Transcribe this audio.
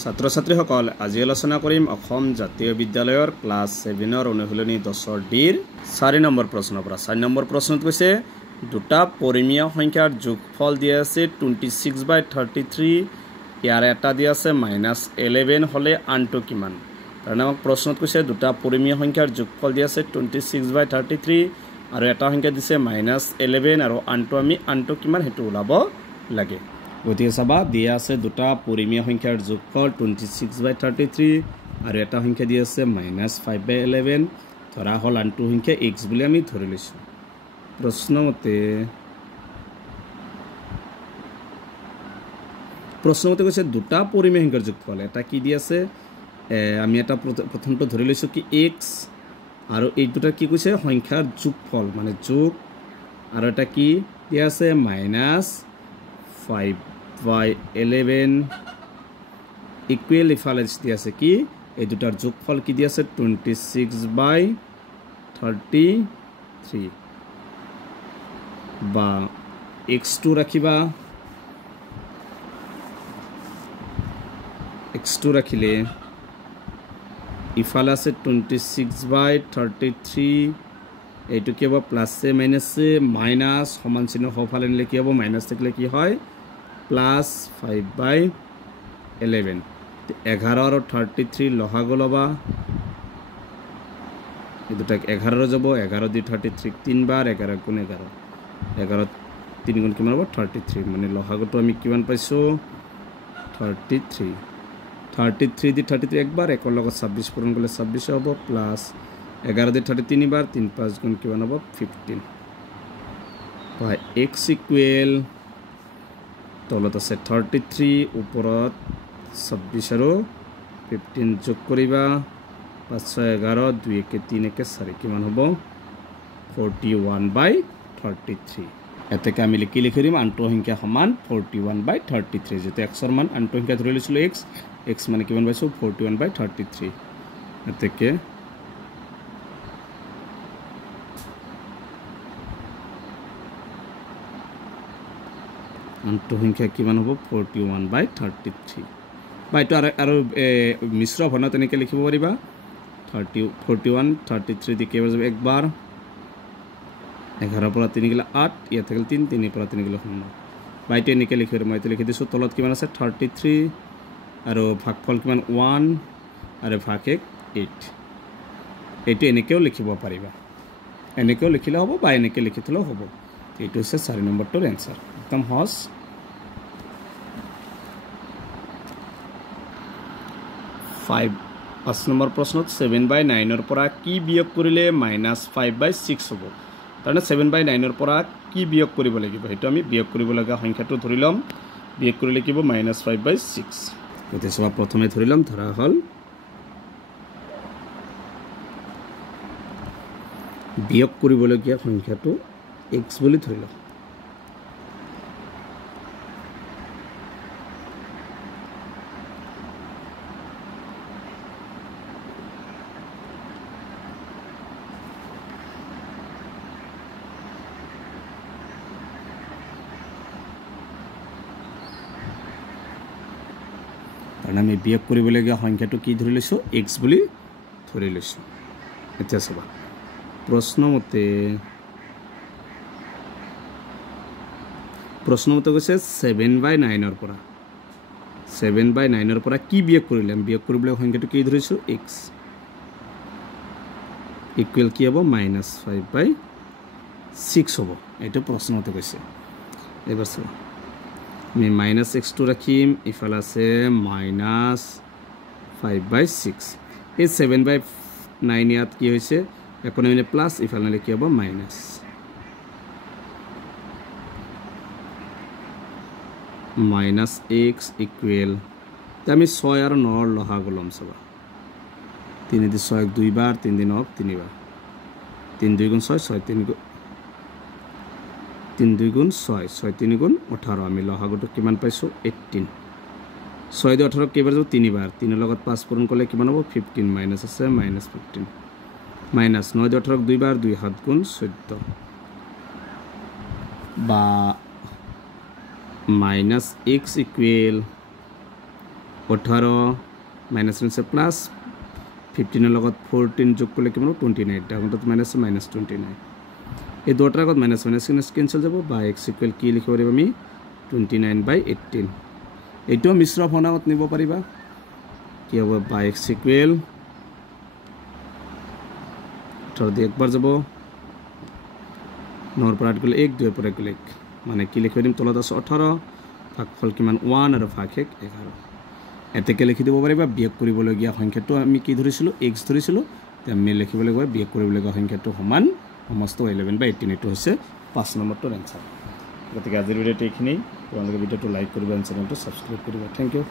ছাত্ৰ ছাত্ৰীসকল আজি আলোচনা কৰিম অসম জাতীয় বিদ্যালয়ৰ ক্লাছ 7ৰ অনুশীলনী 10ৰ ডিৰ 4 নম্বৰ প্ৰশ্নৰ পৰা 4 নম্বৰ প্ৰশ্নত কৈছে দুটা পৰিমেয় সংখ্যাৰ যোগফল দিয়া আছে 26/33 ইয়াৰ এটা দিয়া আছে -11 হলে আনটো কিমান কাৰণ আমাক প্ৰশ্নত কৈছে দুটা পৰিমেয় সংখ্যাৰ যোগফল দিয়া আছে 26/33 আৰু এটা সংখ্যা দিছে -11 আৰু আনটো কিমান হেতু ওলাব লাগে গতিকে চাবা দিয়া আছে দুটা পৰিমেয় সংখ্যাৰ যোগফল 26/33 আৰু এটা সংখ্যা দিয়া আছে -5/11 ধৰা হল আনটো সংখ্যা x বুলি আমি ধৰি লৈছো প্ৰশ্নমতে কৈছে দুটা পৰিমেয় সংখ্যাৰ যোগফল এটা কি দিয়া আছে আমি এটা প্ৰথমটো ধৰি লৈছো কি x আৰু এই দুটা কি কৈছে সংখ্যাৰ যোগফল মানে যোগ আৰু এটা কি দিয়া আছে -5/11 ইকুৱেল ইফালে দিয়া আছে কি এই দুটাৰ যোগফল কি দিয়া আছে 26/33 বা x2 ৰাখিবা x2 ৰাখিলে ইফালে আছে 26/33 এইটো কি হ'ব প্লাসে মাইনাসে মাইনাস সমান চিহ্ন হফালে নিলে কি হ'ব মাইনাস থাকিলে কি হয় +5/11 11 আৰু 33 লহাগু লবা এই দুটা 11 যাব 11 দি 33 3 বাৰ 11 গুণ 11 11 3 গুণ কিমান হ'ব 33 মানে লহাগুটো আমি কিমান পাইছো 33 দি 33 একবাৰ একৰ লগত 26 পূৰণ কৰিলে 26 হ'ব প্লাস 11 দি 33 বাৰ 3 5 গুণ কিমান হ'ব 15 বা x ইকুৱেল তলত আছে 33 ওপৰত 26 আৰু 15 যোগ কৰিবা 5 6 11 2 1 3 1 4 কিমান হ'ব 41/33 এতেকে আমি লিখি দিম আনটো সংখ্যা সমান 41/33 যেতে x ৰ মান আনটো সংখ্যা ধৰি লৈছিলো x মানে কিমান পাইছো 41/33 এতেকে আনটো সংখ্যা কিমান হ'ব 41/33 বা এটা আৰু মিশ্ৰ ঘনত এনেকে লিখিব পাৰিবা 41/33 দি কেবাৰ যাব একবাৰ 11 পৰা 3 গলে 8 ইয়া থাকিল 3 3 পৰা 3 গলে 9 বাইটো এনেকে লিখিৰ মই লিখি দিছো তলত কিমান আছে 33 আৰু ভাগফল কিমান 1 আৰু ভাগ 8 এইটো এনেকেও লিখিব পাৰিবা এনেকেও লিখিলে হ'ব বা এনেকে লিখিলেও হ'ব এইটো হৈছে 4 নম্বৰটোৰ এনসাৰ একদম সহজ 5 নম্বৰ প্ৰশ্নত 7/9 ৰ পৰা কি বিয়োগ কৰিলে -5/6 হ'ব তাৰনে 7/9 ৰ পৰা কি বিয়োগ কৰিব লাগিব হেতু আমি বিয়োগ কৰিব লগা সংখ্যাটো ধৰি লম বিয়োগ কৰিলে কি হ'ব -5/6 গতে সব প্ৰথমে ধৰি লম ধৰা হল বিয়োগ কৰিব লগা সংখ্যাটো x বুলি ধৰি লম কাৰণ আমি বিয়োগ কৰিবলগীয়া সংখ্যাটো কি ধৰি লৈছো x বুলি ধৰি লৈছো এতিয়া চাবা প্ৰশ্নমতে কৈছে 7/9 ৰ পৰা 7/9 ৰ পৰা কি বিয়োগ কৰিলে বিয়োগ কৰিবলৈ সংখ্যাটো কি ধৰিছো x ইকুৱেল কি হ'ব -5/6 হ'ব এইটো প্ৰশ্নমতে কৈছে এবাৰ চাবা আমি -x2 ৰাখিম ইফালে আছে -5/6 এই 7/9 ইয়াত কি হৈছে এখন মানে প্লাস ইফালে কি হ'ব মাইনাস -x ইকুৱেল আমি 6 আৰু 9 ৰ লহাগু লম চাবা 3 দি 6 2 বাৰ 3 দি 9 3 বাৰ 3 2 গুণ 6 6 3 2 গুণ 6 6 3 গুণ 18 আমি লহাগুটো কিমান পাইছো 18 6 দি 18 কেইবাৰ যাব 3 বাৰ 3 ৰ লগত 5 পূৰণ কৰিলে কিমান হ'ব 15 মাইনাস আছে -15 মাইনাস 9 দি 18 2 বাৰ 2 7 গুণ 14 বা -x ইকুৱেল 18 মাইনাস আছে প্লাস 15 লগত 14 যোগ কৰলে কি পাবো 29 ডাঙৰটো মাইনাস মাইনাস 29 এই দুটাৰ আগত মাইনাস মাইনাস ক্যান্সেল যাব বা x ইকুয়াল কি লিখিব পাৰিম আমি 29/18 এইটো মিশ্ৰ ফনাগত নিব পাৰিবা কি হ'ব বা x ইকুয়াল 18 দিয়ে একবাৰ যাব 9 পৰা গ'লে 1 2 পৰা গ'লে 1 মানে কি লিখিব দিম তলত আছে 18 ভাগফল কিমান 1 আৰু ভাগ 1 11 এতেকে লিখি দিব পাৰিবা বিয়োগ কৰিবলগীয়া সংখ্যাটো আমি কি ধৰিছিলো x ধৰিছিলো তে আমি লিখিব লাগিব বিয়োগ কৰিবলগীয়া সংখ্যাটো সমান সমস্ত 11/18 এটো হৈছে 5 নম্বৰটোৰ আনসাৰ গতিকে আজিৰ ভিডিওটো এইখিনি আপোনালোকে ভিডিওটো লাইক কৰিব আৰু চেনেলটো সাবস্ক্ৰাইব কৰিব থ্যাংক ইউ